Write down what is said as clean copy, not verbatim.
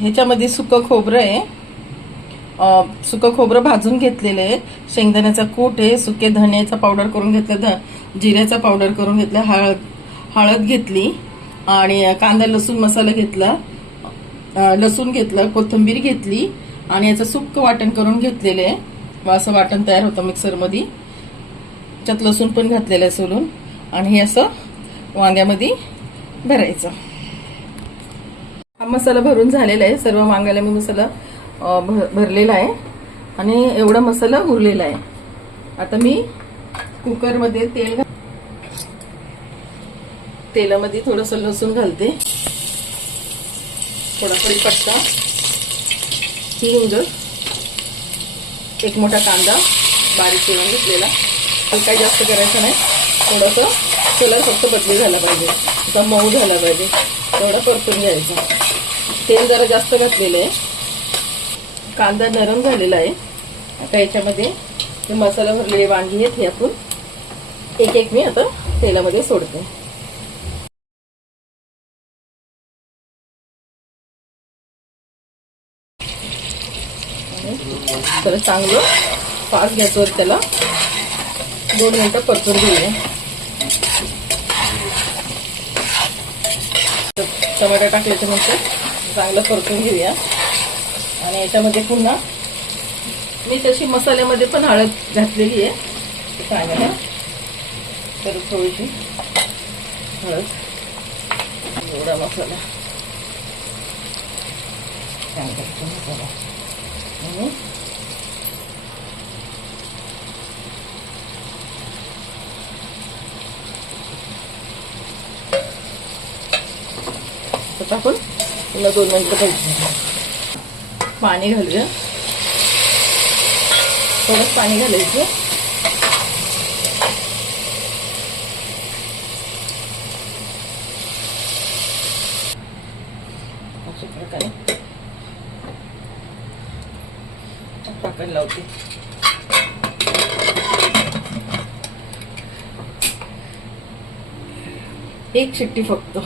ह्याच्यामध्ये सुकं खोबरं आहे, सुकं खोबरं भाजून घेतलेलं आहे, शेंगदाण्याचा कूट आहे, सुके धण्याचा पावडर करून घेतलं, जिऱ्याचा पावडर करून घेतला, हळद घेतली आणि कांदा लसूण मसाला घेतला, लसूण घेतलं, कोथिंबीर घेतली आणि याचं सुक्क वाटण करून घेतलेलं आहे. असं वाटण तयार होतं मिक्सरमध्ये. त्यात लसूण पण घातलेलं आहे सोलून आणि हे असं वांग्यामध्ये भरायचं. हा मसाला भरून झालेला आहे. सर्व वांग्याला मी मसाला भरलेला आहे आणि एवढा मसाला उरलेला आहे. आता मी कुकरमध्ये तेलामध्ये थोडंसं लसूण घालते, थोडा कढीपत्ता, हिंग, एक मोठा कांदा बारीक चिरून घेतलेला. काही जास्त करायचं नाही, थोडंसं कलर फक्त बदली झाला पाहिजे, आता मऊ झाला पाहिजे, तेवढा परतून घ्यायचा. तेल जरा जास्त घातलेलं आहे. कांदा नरम झालेला आहे. आता याच्यामध्ये जे मसाला भरलेले वांगी आहेत हे आपण एक एक मी आता तेलामध्ये सोडते. तर चांगलं फास्ट गॅसवर त्याला 2 मिनिटं परतून घेऊया. टमाटर टाकल्याच्या नंतर चांगलं परतून घेऊया आणि याच्यामध्ये पुन्हा मी तशी मसाल्यामध्ये पण हळद घातलेली आहे. चांगलं तर थोडीशी हळद, एवढा मसाला चांगला टाकून पुन्हा 2 मिनिटं पाणी घालूया. थोडंच पाणी घालायचं. अशा प्रकारे टाकायला लावते. एक शिट्टी फक्त.